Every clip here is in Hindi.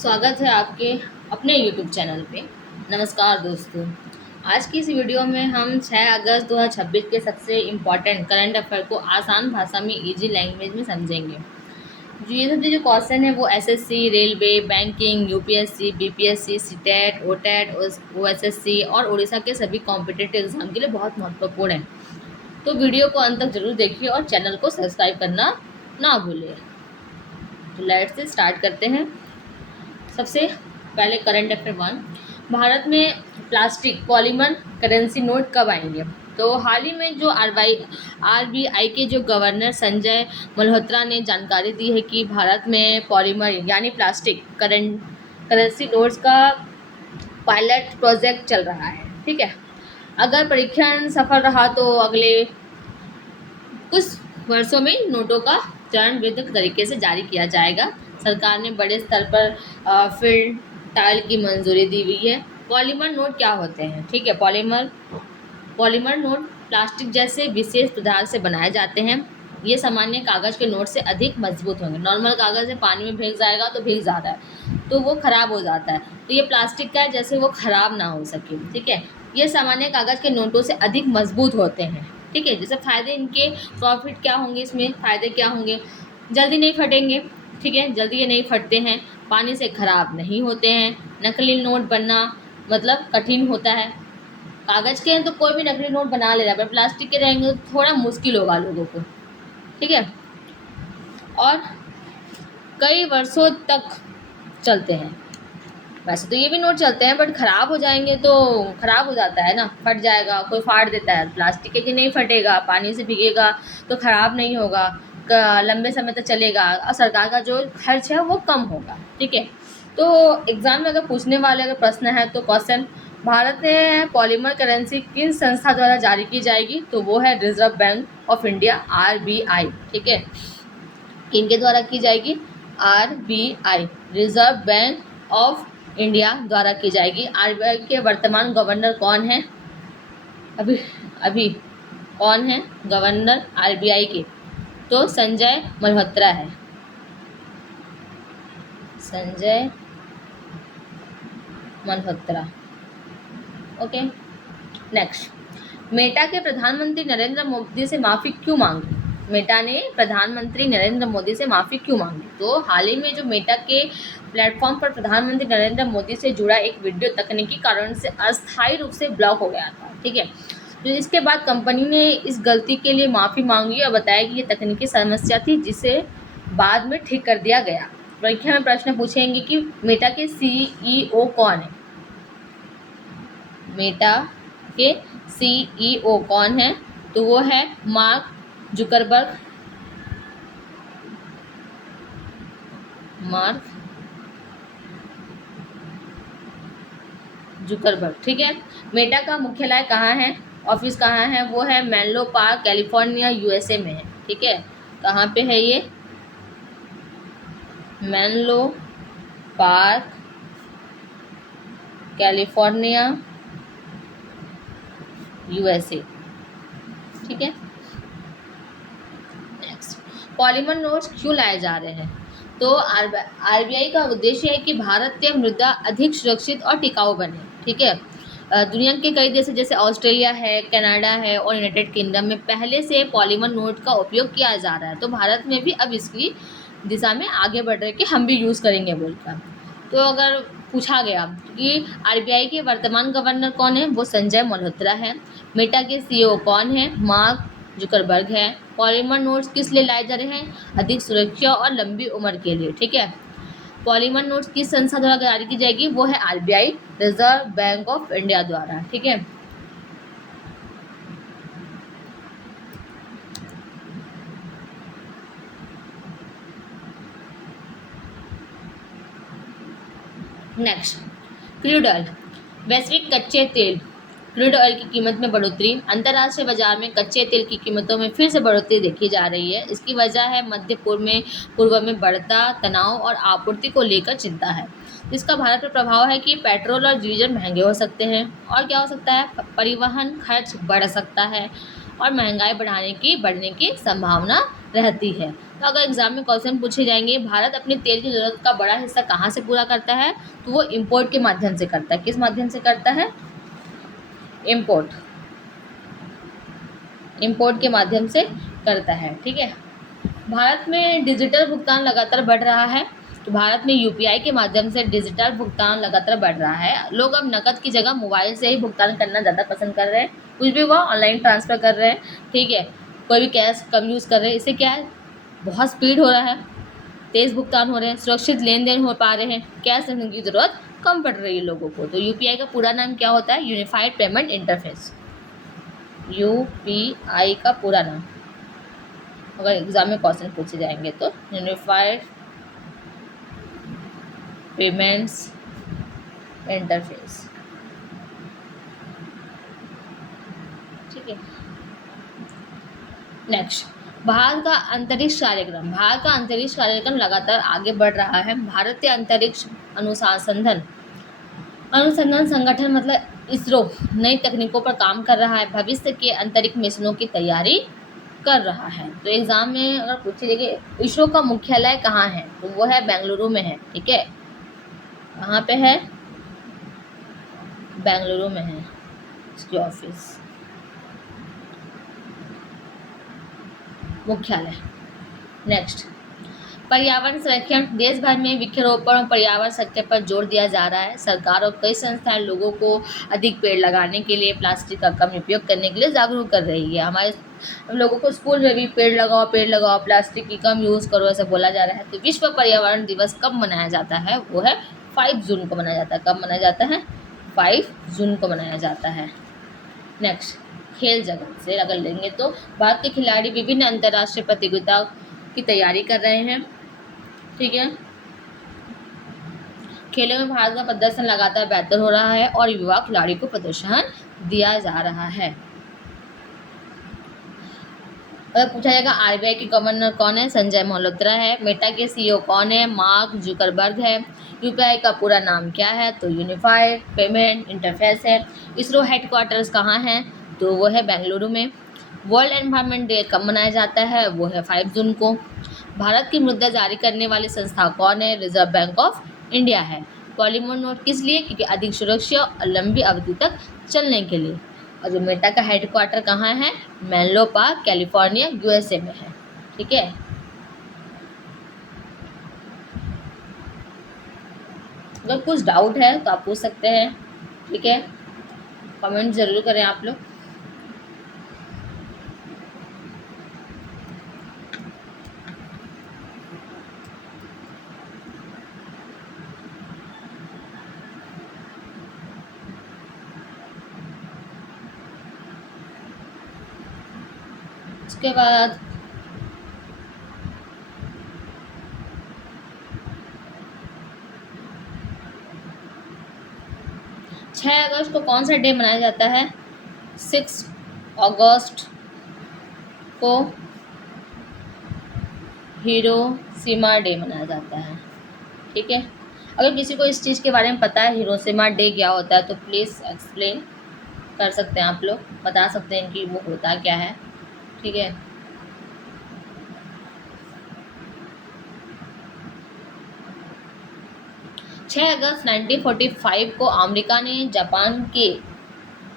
स्वागत है आपके अपने यूट्यूब चैनल पे। नमस्कार दोस्तों। आज की इस वीडियो में हम 6 अगस्त 2026 के सबसे इम्पोर्टेंट करंट अफेयर को आसान भाषा में इजी लैंग्वेज में समझेंगे। जो ये सब जो क्वेश्चन है वो SSC, railway, banking, UPSC, BPSC, CTET, OTET, OSSC और उड़ीसा के सभी कॉम्पिटिटिव एग्जाम के लिए बहुत महत्वपूर्ण है। तो वीडियो को अंत तक जरूर देखिए और चैनल को सब्सक्राइब करना ना भूलें। तो लेट्स से स्टार्ट करते हैं। सबसे पहले करंट अफेयर 1, भारत में प्लास्टिक पॉलीमर करेंसी नोट कब आएंगे? तो हाल ही में जो आरबीआई के जो गवर्नर संजय मल्होत्रा ने जानकारी दी है कि भारत में पॉलीमर यानी प्लास्टिक करेंसी नोट्स का पायलट प्रोजेक्ट चल रहा है। ठीक है, अगर परीक्षण सफल रहा तो अगले कुछ वर्षों में नोटों का चरणबद्ध तरीके से जारी किया जाएगा। सरकार ने बड़े स्तर पर फील्ड ट्रायल की मंजूरी दी हुई है। पॉलीमर नोट क्या होते हैं? ठीक है, पॉलीमर नोट प्लास्टिक जैसे विशेष पदार्थ से बनाए जाते हैं। ये सामान्य कागज़ के नोट से अधिक मजबूत होंगे। नॉर्मल कागज़ है, पानी में भीग जाएगा तो भीग जाता है, तो वो खराब हो जाता है। तो ये प्लास्टिक का है जैसे वो खराब ना हो सके। ठीक है, ये सामान्य कागज़ के नोटों से अधिक मजबूत होते हैं। ठीक है, जैसे फ़ायदे इनके प्रॉफिट क्या होंगे, इसमें फ़ायदे क्या होंगे? जल्दी नहीं फटेंगे। ठीक है, जल्दी ये नहीं फटते हैं, पानी से ख़राब नहीं होते हैं, नकली नोट बनना मतलब कठिन होता है। कागज़ के हैं तो कोई भी नकली नोट बना ले रहा है, पर प्लास्टिक के रहेंगे तो थोड़ा मुश्किल होगा लोगों को। ठीक है, और कई वर्षों तक चलते हैं। वैसे तो ये भी नोट चलते हैं, बट ख़राब हो जाएंगे तो ख़राब हो जाता है ना, फट जाएगा, कोई फाड़ देता है। प्लास्टिक के कि नहीं फटेगा, पानी से भीगेगा तो ख़राब नहीं होगा, लंबे समय तक चलेगा और सरकार का जो खर्च है वो कम होगा। ठीक है, तो एग्ज़ाम में अगर पूछने वाले अगर प्रश्न है तो क्वेश्चन, भारत में पॉलीमर करेंसी किन संस्था द्वारा जारी की जाएगी? तो वो है reserve bank of India, RBI. ठीक है, किनके द्वारा की जाएगी? RBI, reserve bank of India द्वारा की जाएगी। आरबीआई के वर्तमान गवर्नर कौन है? अभी अभी कौन है गवर्नर आरबीआई के? तो संजय मल्होत्रा है, Sanjay Malhotra. Okay, next, Meta के प्रधानमंत्री नरेंद्र मोदी से माफ़ी क्यों मांगी? मेटा ने प्रधानमंत्री नरेंद्र मोदी से माफ़ी क्यों मांगी? तो हाल ही में जो मेटा के प्लेटफॉर्म पर प्रधानमंत्री नरेंद्र मोदी से जुड़ा एक वीडियो तकनीकी कारण से अस्थायी रूप से ब्लॉक हो गया था। ठीक है, तो इसके बाद कंपनी ने इस गलती के लिए माफ़ी मांगी और बताया कि ये तकनीकी समस्या थी जिसे बाद में ठीक कर दिया गया। परीक्षा में प्रश्न पूछेंगे कि मेटा के सीईओ कौन है? मेटा के सीईओ कौन है? तो वो है मार्क जुकरबर्ग। ठीक है, मेटा का मुख्यालय कहाँ है, ऑफिस कहाँ है? वो है मेनलो पार्क, कैलिफोर्निया, यूएसए में है। ठीक है, कहाँ पे है ये? Menlo park, California, USA. ठीक है, नेक्स्ट, पॉलीमर नोट्स क्यों लाए जा रहे हैं? तो आरबीआई का उद्देश्य है कि भारतीय मुद्रा अधिक सुरक्षित और टिकाऊ बने। ठीक है, दुनिया के कई देशों जैसे ऑस्ट्रेलिया है, कनाडा है और यूनाइटेड किंगडम में पहले से पॉलीमर नोट का उपयोग किया जा रहा है, तो भारत में भी अब इसकी दिशा में आगे बढ़ रहे कि हम भी यूज़ करेंगे बोलकर। तो अगर पूछा गया कि आरबीआई के वर्तमान गवर्नर कौन है? वो संजय मल्होत्रा है। मेटा के सीईओ कौन है? मार्क जुकरबर्ग है। पॉलीमर नोट्स किस लिए लाए जा रहे हैं? अधिक सुरक्षा और लंबी उम्र के लिए। ठीक है, पॉलीमर नोट्स किस संस्था द्वारा जारी की जाएगी? वो है RBI, reserve bank of India द्वारा। ठीक है, नेक्स्ट, क्रूड ऑयल, वैश्विक कच्चे तेल क्रूड ऑयल की कीमत में बढ़ोतरी। अंतर्राष्ट्रीय बाजार में कच्चे तेल की कीमतों में फिर से बढ़ोतरी देखी जा रही है। इसकी वजह है मध्य पूर्व में बढ़ता तनाव और आपूर्ति को लेकर चिंता है। इसका भारत पर प्रभाव है कि पेट्रोल और डीजल महंगे हो सकते हैं। और क्या हो सकता है? परिवहन खर्च बढ़ सकता है और महंगाई बढ़ने की संभावना रहती है। तो अगर एग्जाम में क्वेश्चन पूछे जाएंगे, भारत अपने तेल की ज़रूरत का बड़ा हिस्सा कहाँ से पूरा करता है, तो वो इम्पोर्ट के माध्यम से करता है। किस माध्यम से करता है? इम्पोर्ट, इम्पोर्ट के माध्यम से करता है। ठीक है। भारत में डिजिटल भुगतान लगातार बढ़ रहा है। तो भारत में यूपीआई के माध्यम से डिजिटल भुगतान लगातार बढ़ रहा है। लोग अब नकद की जगह मोबाइल से ही भुगतान करना ज़्यादा पसंद कर रहे हैं। कुछ भी हुआ ऑनलाइन ट्रांसफ़र कर रहे हैं। ठीक है। कोई भी कैश कम यूज़ कर रहे हैं। इससे क्या है, बहुत स्पीड हो रहा है, तेज़ भुगतान हो रहे हैं, सुरक्षित लेन देन हो पा रहे हैं, कैश रखने की ज़रूरत कम पड़ रही है लोगों को। तो यूपीआई का पूरा नाम क्या होता है? Unified payment interface. यूपीआई का पूरा नाम अगर एग्जाम में क्वेश्चन पूछे जाएंगे तो यूनिफाइड पेमेंट्स इंटरफेस। ठीक है। नेक्स्ट, भारत का अंतरिक्ष कार्यक्रम। भारत का अंतरिक्ष कार्यक्रम लगातार आगे बढ़ रहा है। भारतीय अंतरिक्ष अनुसंधान अनुसंधान संगठन मतलब इसरो नई तकनीकों पर काम कर रहा है, भविष्य के अंतरिक्ष मिशनों की तैयारी कर रहा है। तो एग्जाम में अगर पूछे जाए कि इसरो का मुख्यालय कहाँ है, तो वो है बेंगलुरु में है। ठीक है। कहाँ पे है? बेंगलुरु में है इसकी ऑफिस, मुख्यालय। नेक्स्ट, पर्यावरण संरक्षण। देश भर में वृक्षारोपण और पर्यावरण संरक्षण पर जोर दिया जा रहा है। सरकार और कई संस्थाएं लोगों को अधिक पेड़ लगाने के लिए, प्लास्टिक का कम उपयोग करने के लिए जागरूक कर रही है। हमारे हम लोगों को स्कूल में भी पेड़ लगाओ, प्लास्टिक की कम यूज़ करो, ऐसा बोला जा रहा है। तो विश्व पर्यावरण दिवस कब मनाया जाता है? वो है 5 जून को मनाया जाता है। कब मनाया जाता है? 5 जून को मनाया जाता है। नेक्स्ट, खेल जगत से अगर लेंगे तो भारत के खिलाड़ी विभिन्न अंतर्राष्ट्रीय प्रतियोगिताओं की तैयारी कर रहे हैं। ठीक है। खेलों में भारत का प्रदर्शन लगातार बेहतर हो रहा है और युवा खिलाड़ी को प्रदर्शन दिया जा रहा है। अगर पूछा जाएगा आरबीआई के गवर्नर कौन है? संजय मल्होत्रा है। मेटा के सीईओ कौन है? मार्क जुकरबर्ग है। यूपीआई का पूरा नाम क्या है? तो यूनिफाइड पेमेंट इंटरफेस है। इसरो हेडक्वार्टर्स कहाँ है? तो वो है बेंगलुरु में। वर्ल्ड एनवायरनमेंट डे कब मनाया जाता है? वो है 5 जून को। भारत की मुद्रा जारी करने वाली संस्था कौन है? रिजर्व बैंक ऑफ इंडिया है। पॉलीमर नोट किस लिए? क्योंकि अधिक सुरक्षा और लंबी अवधि तक चलने के लिए। और जो मेटा का हेडक्वार्टर कहाँ है? मेनलो पार्क, कैलिफोर्निया, यूएसए में है। ठीक है। अगर कुछ डाउट है तो आप पूछ सकते हैं। ठीक है। कमेंट ज़रूर करें आप लोग। उसके बाद 6 अगस्त को कौन सा डे मनाया जाता है? 6 अगस्त को हिरोशिमा डे मनाया जाता है। ठीक है। अगर किसी को इस चीज़ के बारे में पता है हिरोशिमा डे क्या होता है तो प्लीज़ एक्सप्लेन कर सकते हैं, आप लोग बता सकते हैं कि वो होता क्या है। ठीक है। 6 अगस्त 1945 को अमेरिका ने जापान के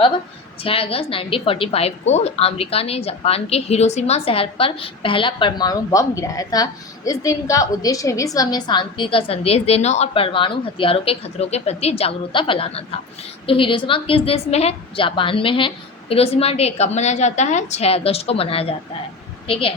अब 6 अगस्त 1945 को अमेरिका ने जापान के हिरोशिमा शहर पर पहला परमाणु बम गिराया था। इस दिन का उद्देश्य विश्व में शांति का संदेश देना और परमाणु हथियारों के खतरों के प्रति जागरूकता फैलाना था। तो हिरोशिमा किस देश में है? जापान में है। हिरोशिमा डे कब मनाया जाता है? 6 अगस्त को मनाया जाता है। ठीक है।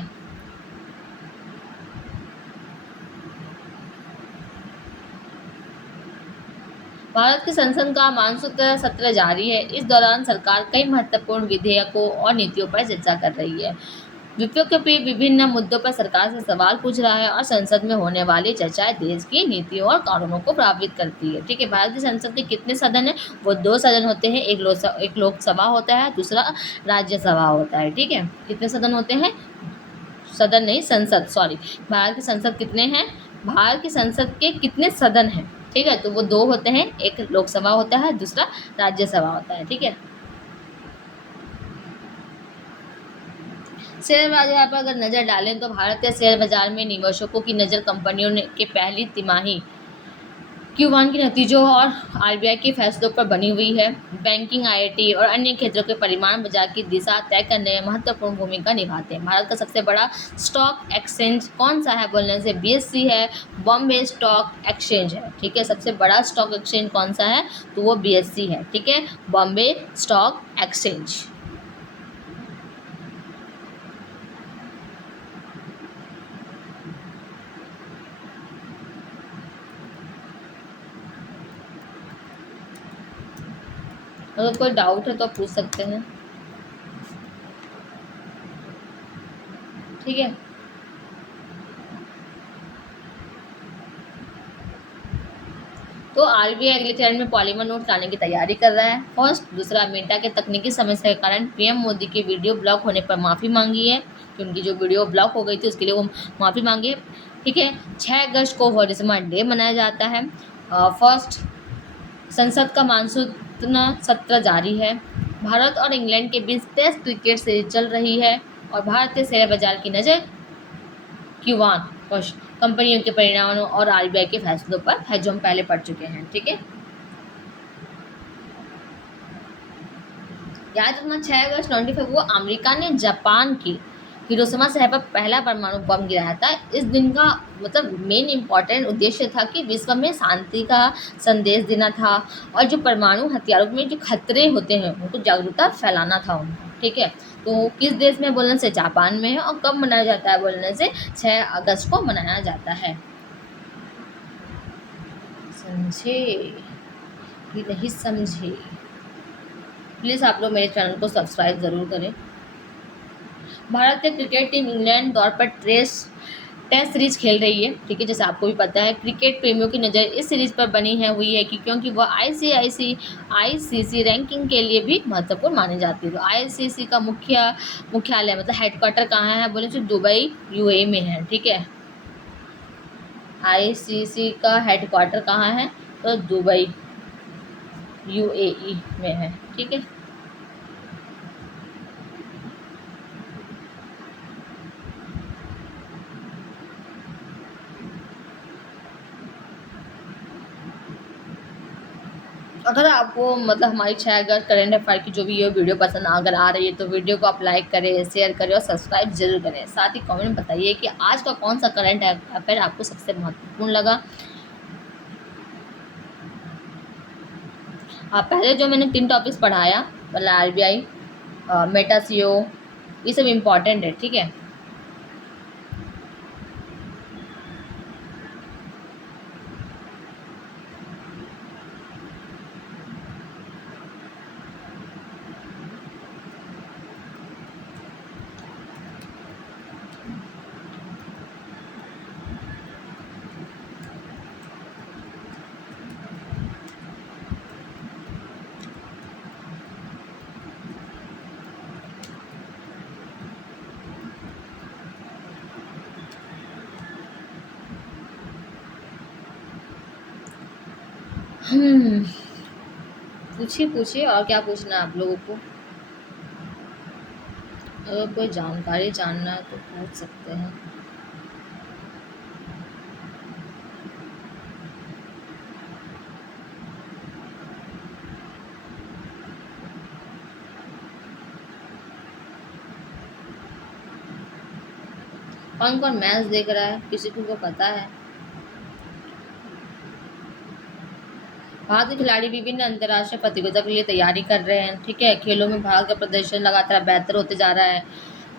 भारत की संसद का मानसून सत्र जारी है। इस दौरान सरकार कई महत्वपूर्ण विधेयकों और नीतियों पर चर्चा कर रही है। विपक्ष भी विभिन्न मुद्दों पर सरकार से सवाल पूछ रहा है और संसद में होने वाली चर्चाएं देश की नीतियों और कानूनों को प्रभावित करती है। ठीक है। भारत की संसद के कितने सदन हैं? वो 2 सदन होते हैं। एक लोकसभा होता है, दूसरा राज्यसभा होता है। ठीक है। कितने सदन होते हैं? सदन नहीं, संसद, सॉरी। भारत की संसद कितने हैं? भारत की संसद के कितने सदन हैं? ठीक है। तो वो 2 होते हैं। एक लोकसभा होता है, दूसरा राज्यसभा होता है। ठीक है। शेयर बाजार पर अगर नज़र डालें तो भारतीय शेयर बाजार में निवेशकों की नज़र कंपनियों ने के पहली तिमाही Q1 के नतीजों और आरबीआई के फैसलों पर बनी हुई है। बैंकिंग, आईटी और अन्य क्षेत्रों के परिमाण बाजार की दिशा तय करने में महत्वपूर्ण भूमिका निभाते हैं। भारत का सबसे बड़ा स्टॉक एक्सचेंज कौन सा है बोलने से बीएससी है, बॉम्बे स्टॉक एक्सचेंज है। ठीक है, सबसे बड़ा स्टॉक एक्सचेंज कौन सा है तो वो बीएससी है। ठीक है, बॉम्बे स्टॉक एक्सचेंज। अगर कोई डाउट है तो आप पूछ सकते हैं। ठीक है, तो आरबीआई अगले चरण में पॉलीमर नोट लाने की तैयारी कर रहा है। फर्स्ट, दूसरा, मेटा के तकनीकी समस्या के कारण पीएम मोदी की वीडियो ब्लॉक होने पर माफ़ी मांगी है कि उनकी जो वीडियो ब्लॉक हो गई थी उसके लिए वो माफ़ी मांगी है। ठीक है, 6 अगस्त को होरिज्मा डे मनाया जाता है। फर्स्ट, संसद का मानसून सत्र जारी है। भारत और इंग्लैंड के बीच टेस्ट क्रिकेट सीरीज चल रही है और भारतीय शेयर बाजार की नज़र Q1 कंपनियों के परिणामों और आरबीआई के फैसलों पर है, जो हम पहले पढ़ चुके हैं। ठीक है, याद रखना 6 अगस्त 1945 को अमेरिका ने जापान की हिरोशिमा शहर पर पहला परमाणु बम गिराया था। इस दिन का मतलब मेन इम्पॉर्टेंट उद्देश्य था कि विश्व में शांति का संदेश देना था और जो परमाणु हथियारों में जो खतरे होते हैं उनको जागरूकता फैलाना था उनको। ठीक है, तो किस देश में बोलने से जापान में है और कब मनाया जाता है बोलने से 6 अगस्त को मनाया जाता है। समझे कि नहीं समझे? प्लीज़ आप लोग मेरे चैनल को सब्सक्राइब ज़रूर करें। भारतीय क्रिकेट टीम इंग्लैंड दौर पर टेस्ट सीरीज खेल रही है। ठीक है, जैसे आपको भी पता है क्रिकेट प्रेमियों की नज़र इस सीरीज पर बनी है हुई है कि क्योंकि वह आईसीसी रैंकिंग के लिए भी महत्वपूर्ण मानी जाती है। तो आईसीसी का मुख्यालय मतलब हेडक्वार्टर कहाँ है बोले तो दुबई यूएई में है। ठीक है, आईसीसी का हेडक्वार्टर कहाँ है तो दुबई यूएई में है। ठीक है, अगर आपको मतलब हमारी 6 अगस्त करंट अफेयर की जो भी ये वीडियो पसंद अगर आ रही है तो वीडियो को आप लाइक करें, शेयर करें और सब्सक्राइब जरूर करें। साथ ही कमेंट में बताइए कि आज का कौन सा करंट अफेयर आपको सबसे महत्वपूर्ण लगा। पहले जो मैंने 3 टॉपिक्स पढ़ाया मतलब आरबीआई, मेटा सीओ, ये सब इम्पॉर्टेंट है। ठीक है, पूछिए पूछिए और क्या पूछना है आप लोगों को। अगर कोई जानकारी जानना है तो पूछ सकते हैं। कौन कौन मैच देख रहा है, किसी को पता है? भारतीय खिलाड़ी विभिन्न अंतर्राष्ट्रीय प्रतियोगिता के लिए तैयारी कर रहे हैं। ठीक है, खेलों में भारत का प्रदर्शन लगातार बेहतर होते जा रहा है।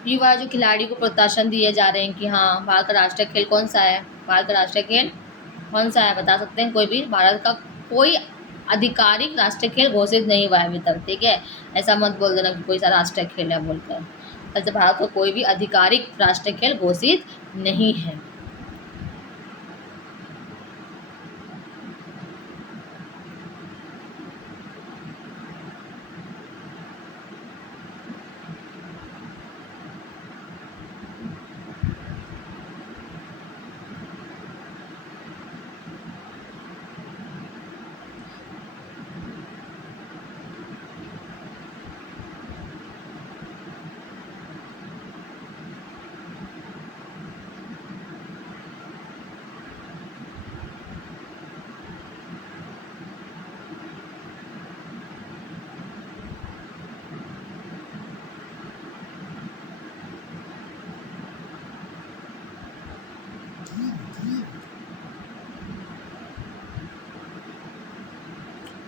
युवा जो खिलाड़ी को प्रोत्साहन दिए जा रहे हैं कि हाँ भारत का राष्ट्रीय खेल कौन सा है, भारत का राष्ट्रीय खेल कौन सा है बता सकते हैं कोई भी? भारत का कोई आधिकारिक राष्ट्रीय खेल घोषित नहीं हुआ है अभी तक। ठीक है, ऐसा मत बोल देना कि कोई सा राष्ट्रीय खेल है बोलकर। ऐसे भारत का कोई भी आधिकारिक राष्ट्रीय खेल घोषित नहीं है।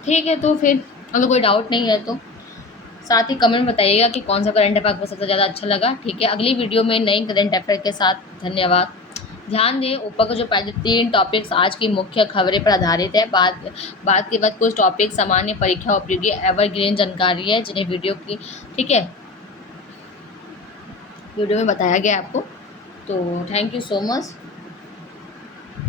ठीक है, तो फिर अगर कोई डाउट नहीं है तो साथ ही कमेंट बताइएगा कि कौन सा करंट अफेयर आपको सबसे ज़्यादा अच्छा लगा। ठीक है, अगली वीडियो में नई करंट अफेयर के साथ। धन्यवाद। ध्यान दें, ऊपर के जो पहले 3 टॉपिक्स आज की मुख्य खबरें पर आधारित है। बाद के बाद कुछ टॉपिक सामान्य परीक्षा उपयोगी एवरग्रीन जानकारी है जिन्हें वीडियो की, ठीक है, वीडियो में बताया गया है आपको। तो थैंक यू सो मच।